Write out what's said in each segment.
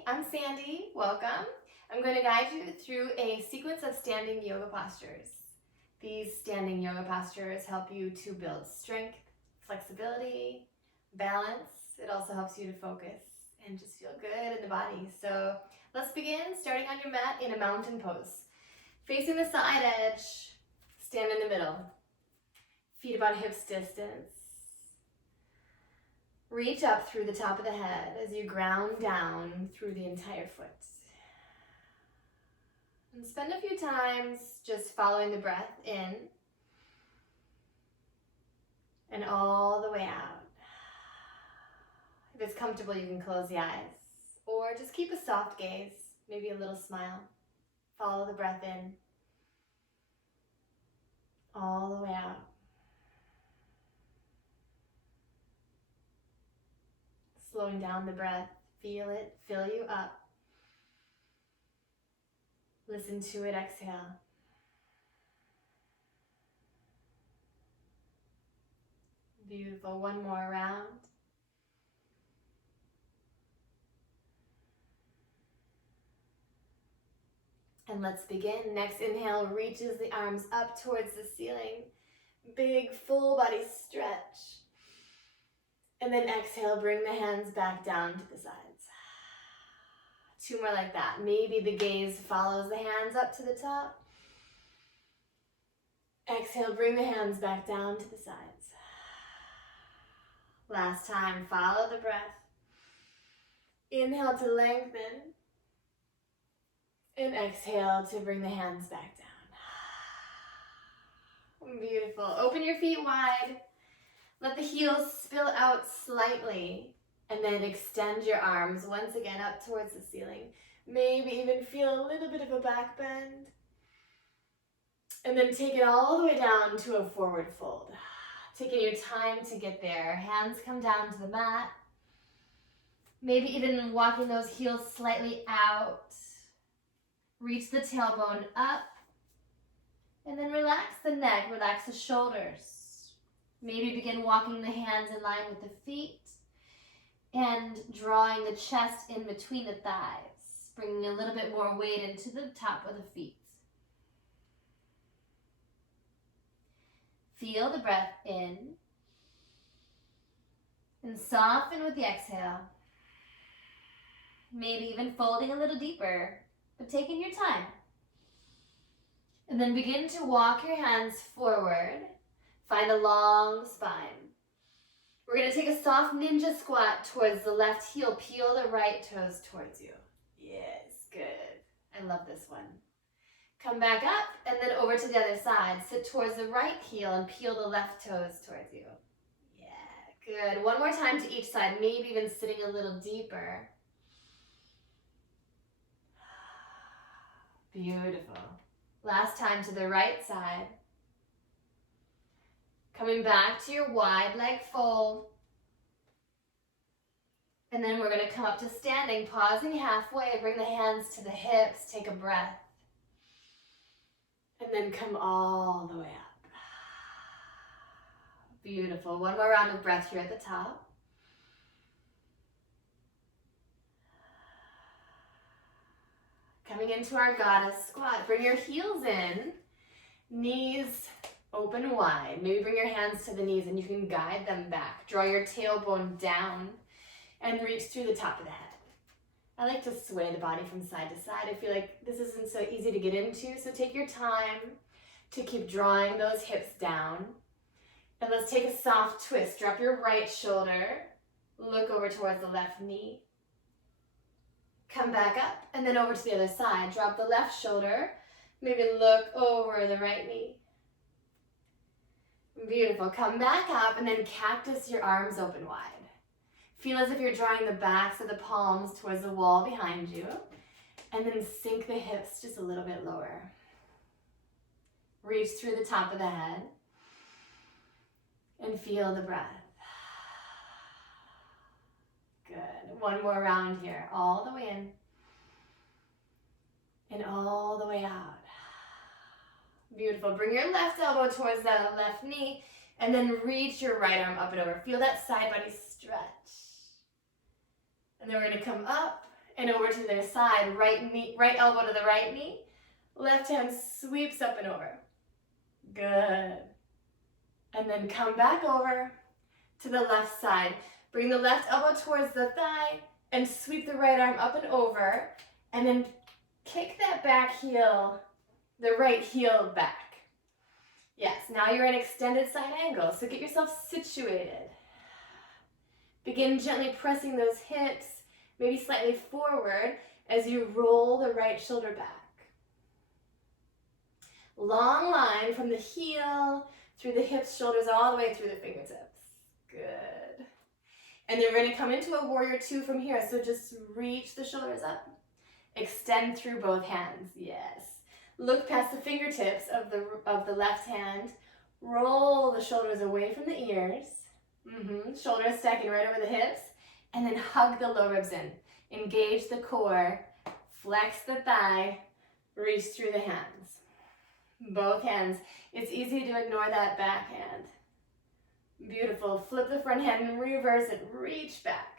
Hey, I'm Sandy. Welcome. I'm going to guide you through a sequence of standing yoga postures. These standing yoga postures help you to build strength, flexibility, balance. It also helps you to focus and just feel good in the body. So let's begin starting on your mat in a mountain pose. Facing the side edge, stand in the middle. Feet about hips distance. Reach up through the top of the head as you ground down through the entire foot. And spend a few times just following the breath in and all the way out. If it's comfortable, you can close the eyes or just keep a soft gaze, maybe a little smile. Follow the breath in, all the way out. Slowing down the breath, feel it fill you up. Listen to it, exhale. Beautiful, one more round. And let's begin. Next inhale reaches the arms up towards the ceiling. Big full body stretch. And then exhale, bring the hands back down to the sides. Two more like that. Maybe the gaze follows the hands up to the top. Exhale, bring the hands back down to the sides. Last time, follow the breath. Inhale to lengthen. And exhale to bring the hands back down. Beautiful. Open your feet wide. Let the heels spill out slightly. And then extend your arms once again up towards the ceiling. Maybe even feel a little bit of a back bend. And then take it all the way down to a forward fold. Taking your time to get there. Hands come down to the mat. Maybe even walking those heels slightly out. Reach the tailbone up. And then relax the neck, relax the shoulders. Maybe begin walking the hands in line with the feet. And drawing the chest in between the thighs, bringing a little bit more weight into the top of the feet. Feel the breath in and soften with the exhale. Maybe even folding a little deeper, but taking your time. And then begin to walk your hands forward. Find a long spine. We're going to take a soft ninja squat towards the left heel. Peel the right toes towards you. Yes, good. I love this one. Come back up and then over to the other side. Sit towards the right heel and peel the left toes towards you. Yeah, good. One more time to each side. Maybe even sitting a little deeper. Beautiful. Last time to the right side. Coming back to your wide leg fold. And then we're going to come up to standing, pausing halfway, bring the hands to the hips, take a breath. And then come all the way up. Beautiful. One more round of breath here at the top. Coming into our goddess squat. Bring your heels in, knees open wide. Maybe bring your hands to the knees and you can guide them back. Draw your tailbone down and reach through the top of the head. I like to sway the body from side to side. I feel like this isn't so easy to get into, so take your time to keep drawing those hips down. And let's take a soft twist. Drop your right shoulder, look over towards the left knee. Come back up and then over to the other side. Drop the left shoulder, maybe look over the right knee. Beautiful. Come back up and then cactus your arms open wide. Feel as if you're drawing the backs of the palms towards the wall behind you. And then sink the hips just a little bit lower. Reach through the top of the head. And feel the breath. Good. One more round here. All the way in. And all the way out. Beautiful. Bring your left elbow towards the left knee and then reach your right arm up and over. Feel that side body stretch. And then we're going to come up and over to their side. Right elbow to the right knee. Left hand sweeps up and over. Good. And then come back over to the left side. Bring the left elbow towards the thigh and sweep the right arm up and over. And then kick that back heel, the right heel back. Yes, now you're in extended side angle, so get yourself situated. Begin gently pressing those hips, maybe slightly forward as you roll the right shoulder back. Long line from the heel, through the hips, shoulders, all the way through the fingertips. Good. And then we're going to come into a warrior two from here, so just reach the shoulders up. Extend through both hands, yes. Look past the fingertips of the left hand. Roll the shoulders away from the ears. Shoulders stacking right over the hips. And then hug the low ribs in. Engage the core. Flex the thigh. Reach through the hands. Both hands. It's easy to ignore that back hand. Beautiful. Flip the front hand and reverse it. Reach back.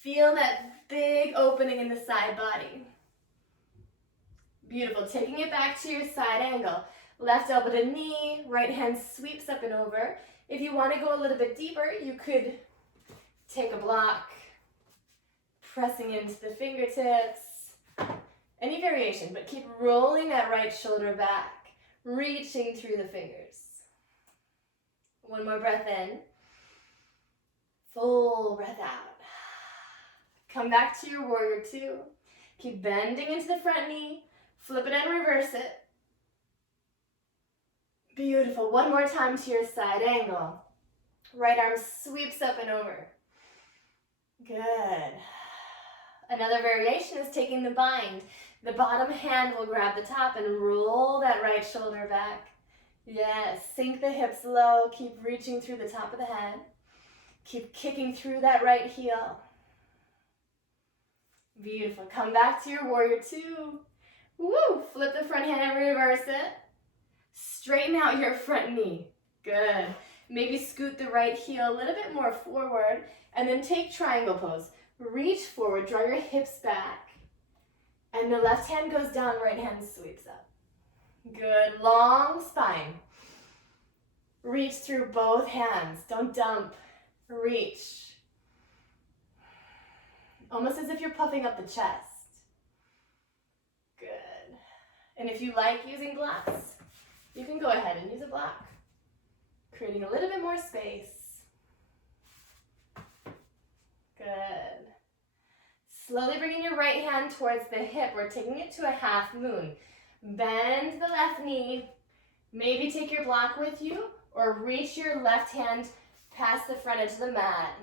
Feel that big opening in the side body. Beautiful. Taking it back to your side angle. Left elbow to knee, right hand sweeps up and over. If you want to go a little bit deeper, you could take a block, pressing into the fingertips. Any variation, but keep rolling that right shoulder back, reaching through the fingers. One more breath in. Full breath out. Come back to your warrior two. Keep bending into the front knee. Flip it and reverse it. Beautiful. One more time to your side angle. Right arm sweeps up and over. Good. Another variation is taking the bind. The bottom hand will grab the top and roll that right shoulder back. Yes, sink the hips low. Keep reaching through the top of the head. Keep kicking through that right heel. Beautiful. Come back to your warrior two. Woo! Flip the front hand and reverse it. Straighten out your front knee. Good. Maybe scoot the right heel a little bit more forward and then take triangle pose. Reach forward, draw your hips back. And the left hand goes down, right hand sweeps up. Good. Long spine. Reach through both hands. Don't dump. Reach. Almost as if you're puffing up the chest. Good. And if you like using blocks, you can go ahead and use a block, creating a little bit more space. Good. Slowly bringing your right hand towards the hip. We're taking it to a half moon. Bend the left knee. Maybe take your block with you or reach your left hand past the front edge of the mat.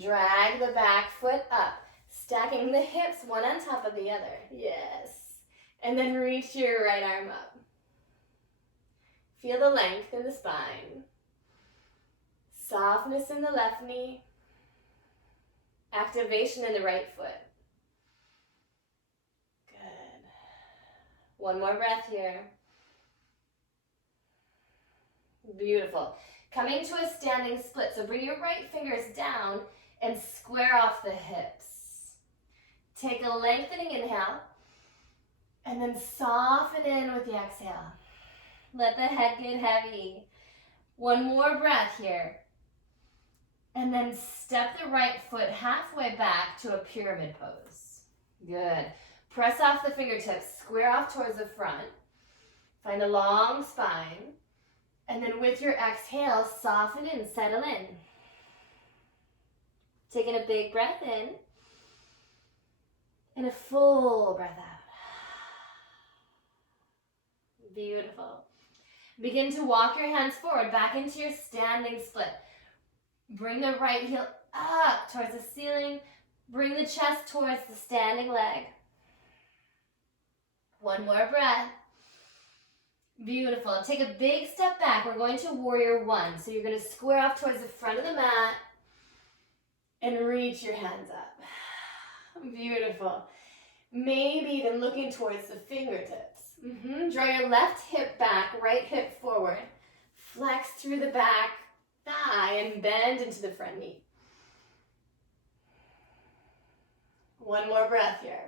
Drag the back foot up, stacking the hips one on top of the other. Yes. And then reach your right arm up. Feel the length in the spine. Softness in the left knee. Activation in the right foot. Good. One more breath here. Beautiful. Coming to a standing split. So bring your right fingers down and square off the hips. Take a lengthening inhale. And then soften in with the exhale. Let the head get heavy. One more breath here. And then step the right foot halfway back to a pyramid pose. Good. Press off the fingertips, square off towards the front. Find a long spine. And then with your exhale, soften in, settle in. Taking a big breath in. And a full breath out. Beautiful. Begin to walk your hands forward, back into your standing split. Bring the right heel up towards the ceiling. Bring the chest towards the standing leg. One more breath. Beautiful. Take a big step back. We're going to warrior one. So you're going to square off towards the front of the mat and reach your hands up. Beautiful. Maybe even looking towards the fingertips. Draw your left hip back, right hip forward. Flex through the back thigh and bend into the front knee. One more breath here.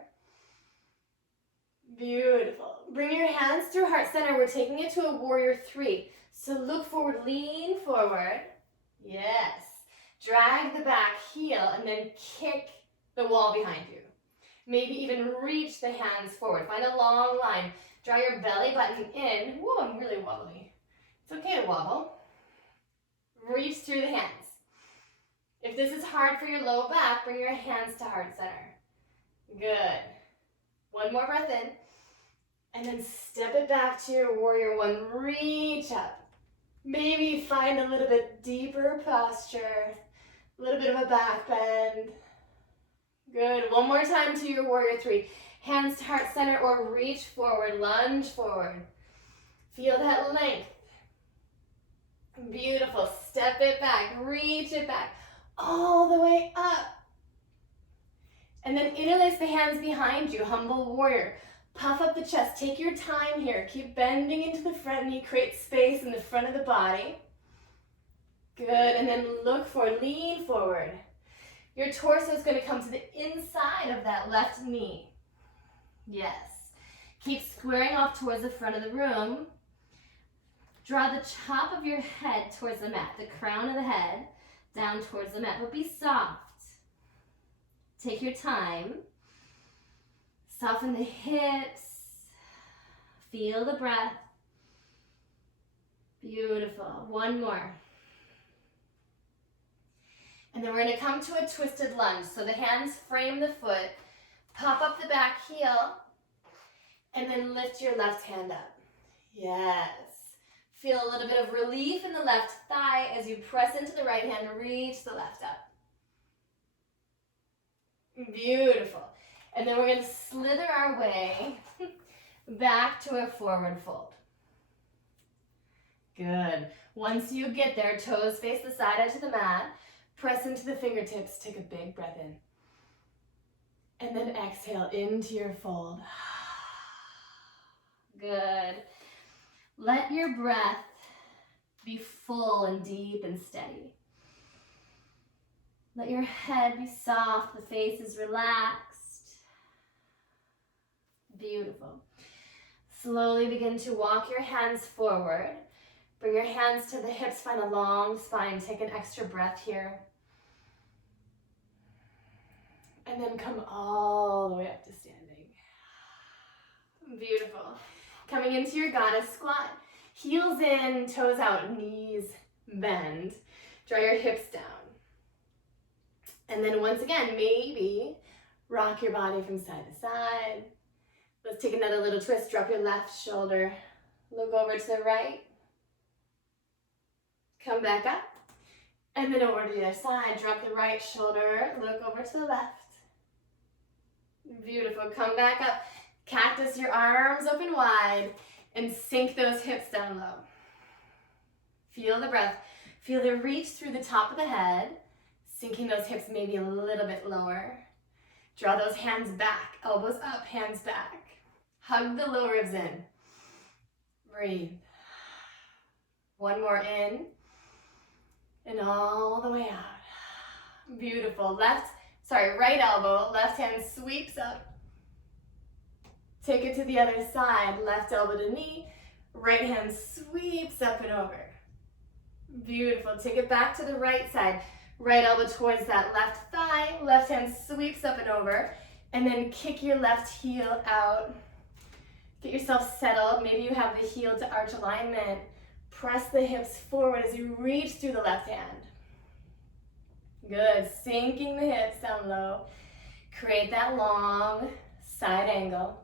Beautiful. Bring your hands through heart center. We're taking it to a warrior three. So look forward, lean forward. Yes. Drag the back heel and then kick the wall behind you. Maybe even reach the hands forward. Find a long line. Draw your belly button in. Whoa, I'm really wobbly. It's okay to wobble. Reach through the hands. If this is hard for your low back, bring your hands to heart center. Good. One more breath in. And then step it back to your warrior one. Reach up. Maybe find a little bit deeper posture. A little bit of a back bend. Good. One more time to your warrior three. Hands to heart center or reach forward. Lunge forward. Feel that length. Beautiful. Step it back. Reach it back. All the way up. And then interlace the hands behind you. Humble warrior. Puff up the chest. Take your time here. Keep bending into the front knee. Create space in the front of the body. Good. And then look forward. Lean forward. Your torso is going to come to the inside of that left knee. Yes. Keep squaring off towards the front of the room. Draw the top of your head towards the mat. The crown of the head down towards the mat. But be soft. Take your time. Soften the hips. Feel the breath. Beautiful. One more. And then we're going to come to a twisted lunge. So the hands frame the foot. Pop up the back heel. And then lift your left hand up. Yes. Feel a little bit of relief in the left thigh as you press into the right hand. Reach the left up. Beautiful. And then we're going to slither our way back to a forward fold. Good. Once you get there, toes face the side edge of the mat. Press into the fingertips. Take a big breath in. And then exhale into your fold. Good. Let your breath be full and deep and steady. Let your head be soft. The face is relaxed. Beautiful. Slowly begin to walk your hands forward. Bring your hands to the hips. Find a long spine. Take an extra breath here. And then come all the way up to standing. Beautiful. Coming into your goddess squat. Heels in, toes out, knees bend. Draw your hips down. And then once again, maybe rock your body from side to side. Let's take another little twist. Drop your left shoulder. Look over to the right. Come back up. And then over to the other side. Drop the right shoulder. Look over to the left. Beautiful. Come back up. Cactus your arms open wide and sink those hips down low. Feel the breath. Feel the reach through the top of the head, sinking those hips maybe a little bit lower. Draw those hands back, elbows up, hands back. Hug the low ribs in. Breathe. One more in and all the way out. Beautiful. Right elbow, left hand sweeps up. Take it to the other side, left elbow to knee, right hand sweeps up and over. Beautiful. Take it back to the right side, right elbow towards that left thigh, left hand sweeps up and over, and then kick your left heel out. Get yourself settled. Maybe you have the heel to arch alignment. Press the hips forward as you reach through the left hand. Good. Sinking the hips down low. Create that long side angle.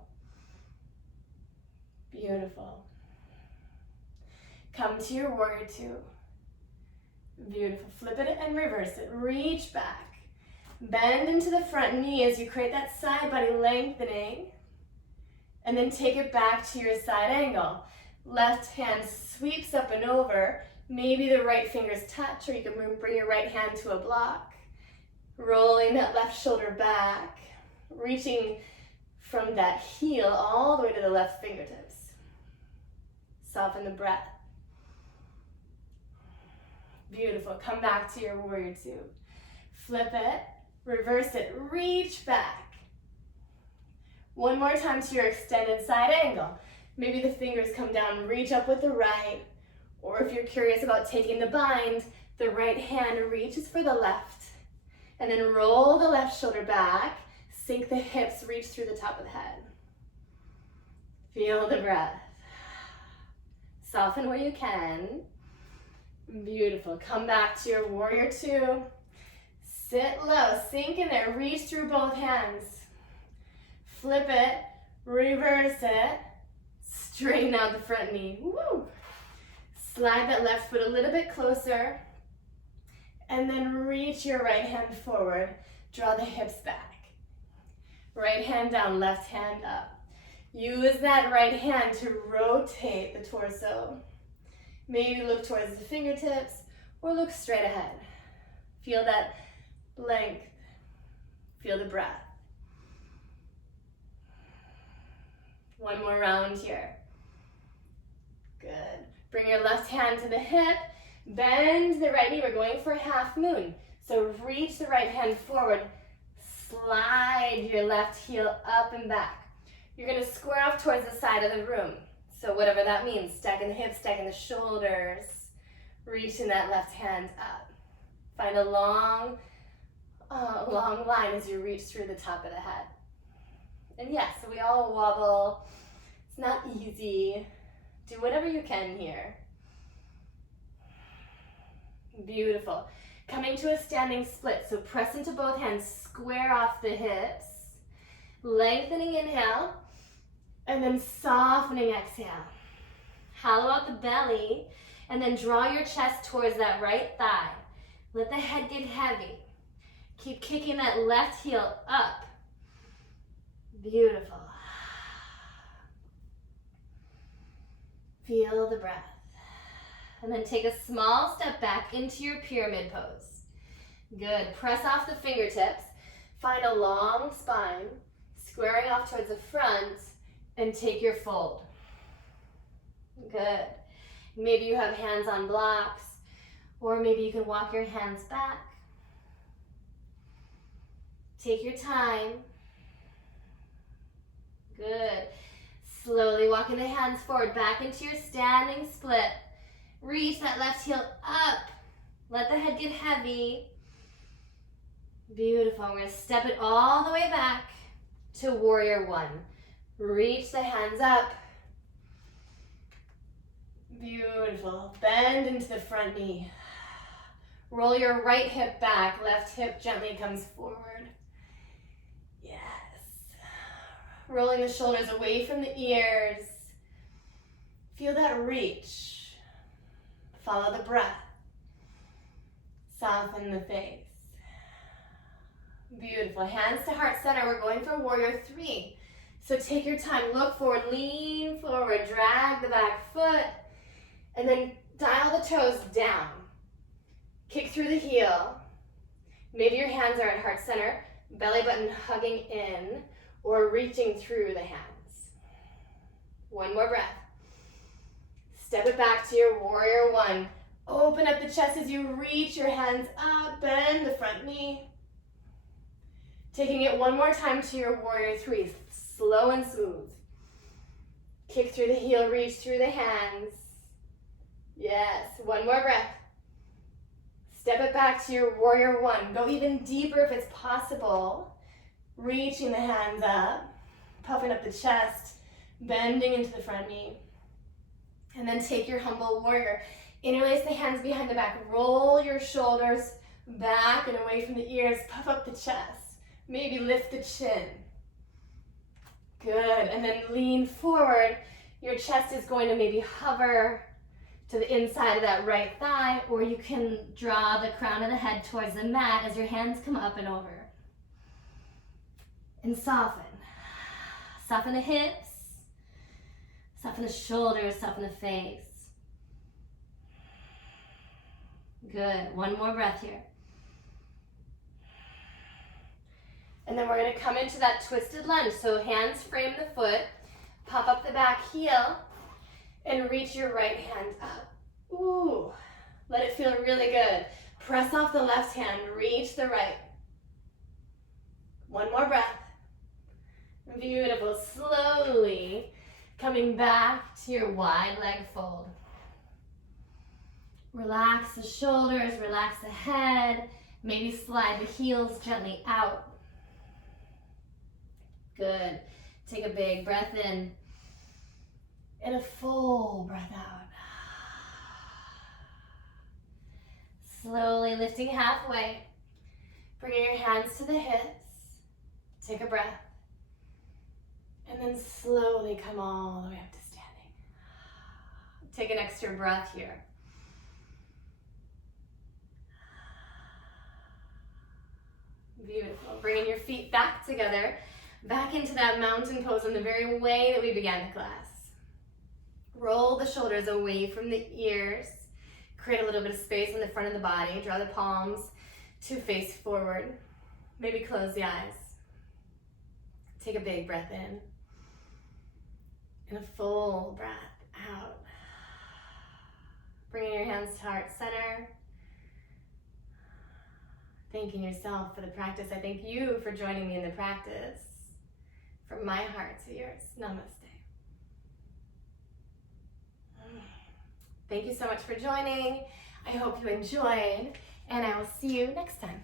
Beautiful. Come to your warrior two. Beautiful. Flip it and reverse it. Reach back. Bend into the front knee as you create that side body lengthening. And then take it back to your side angle. Left hand sweeps up and over. Maybe the right fingers touch, or you can bring your right hand to a block. Rolling that left shoulder back. Reaching from that heel all the way to the left fingertips. Soften the breath. Beautiful. Come back to your warrior two. Flip it, reverse it, reach back. One more time to your extended side angle. Maybe the fingers come down, reach up with the right, or if you're curious about taking the bind, the right hand reaches for the left, and then roll the left shoulder back, sink the hips, reach through the top of the head. Feel the breath. Soften where you can. Beautiful. Come back to your warrior two. Sit low, sink in there, reach through both hands. Flip it, reverse it, straighten out the front knee. Woo! Slide that left foot a little bit closer, and then reach your right hand forward. Draw the hips back. Right hand down, left hand up. Use that right hand to rotate the torso. Maybe look towards the fingertips or look straight ahead. Feel that length. Feel the breath. One more round here. Good. Bring your left hand to the hip. Bend the right knee. We're going for a half moon. So reach the right hand forward. Slide your left heel up and back. You're going to square off towards the side of the room. So whatever that means, stacking the hips, stacking the shoulders, reaching that left hand up. Find a long line as you reach through the top of the head. And yes, we all wobble. It's not easy. Do whatever you can here. Beautiful. Coming to a standing split. So press into both hands, square off the hips. Lengthening inhale, and then softening exhale. Hollow out the belly, and then draw your chest towards that right thigh. Let the head get heavy. Keep kicking that left heel up. Beautiful. Feel the breath. And then take a small step back into your pyramid pose. Good. Press off the fingertips. Find a long spine, squaring off towards the front, and take your fold. Good. Maybe you have hands on blocks, or maybe you can walk your hands back. Take your time. Good. Slowly walking the hands forward, back into your standing split. Reach that left heel up. Let the head get heavy. Beautiful. We're going to step it all the way back to warrior one. Reach the hands up. Beautiful. Bend into the front knee. Roll your right hip back. Left hip gently comes forward. Yes. Rolling the shoulders away from the ears. Feel that reach. Follow the breath. Soften the face. Beautiful. Hands to heart center. We're going for warrior three. So take your time. Look forward. Lean forward. Drag the back foot. And then dial the toes down. Kick through the heel. Maybe your hands are at heart center. Belly button hugging in or reaching through the hands. One more breath. Step it back to your warrior one. Open up the chest as you reach your hands up. Bend the front knee. Taking it one more time to your warrior three. Slow and smooth. Kick through the heel, reach through the hands. Yes, one more breath. Step it back to your warrior one. Go even deeper if it's possible. Reaching the hands up, puffing up the chest, bending into the front knee. And then take your humble warrior. Interlace the hands behind the back. Roll your shoulders back and away from the ears. Puff up the chest. Maybe lift the chin. Good. And then lean forward. Your chest is going to maybe hover to the inside of that right thigh, or you can draw the crown of the head towards the mat as your hands come up and over. And soften. Soften the hips. Soften the shoulders. Soften the face. Good. One more breath here. And then we're going to come into that twisted lunge. So hands frame the foot, pop up the back heel, and reach your right hand up. Ooh, let it feel really good. Press off the left hand, reach the right. One more breath. Beautiful. Slowly coming back to your wide leg fold. Relax the shoulders, relax the head. Maybe slide the heels gently out. Good. Take a big breath in and a full breath out. Slowly lifting halfway. Bringing your hands to the hips. Take a breath. And then slowly come all the way up to standing. Take an extra breath here. Beautiful. Bringing your feet back together, back into that mountain pose in the very way that we began the class. Roll the shoulders away from the ears. Create a little bit of space in the front of the body. Draw the palms to face forward. Maybe close the eyes. Take a big breath in. And a full breath out. Bringing your hands to heart center. Thanking yourself for the practice. I thank you for joining me in the practice. From my heart to yours. Namaste. Thank you so much for joining. I hope you enjoyed, and I will see you next time.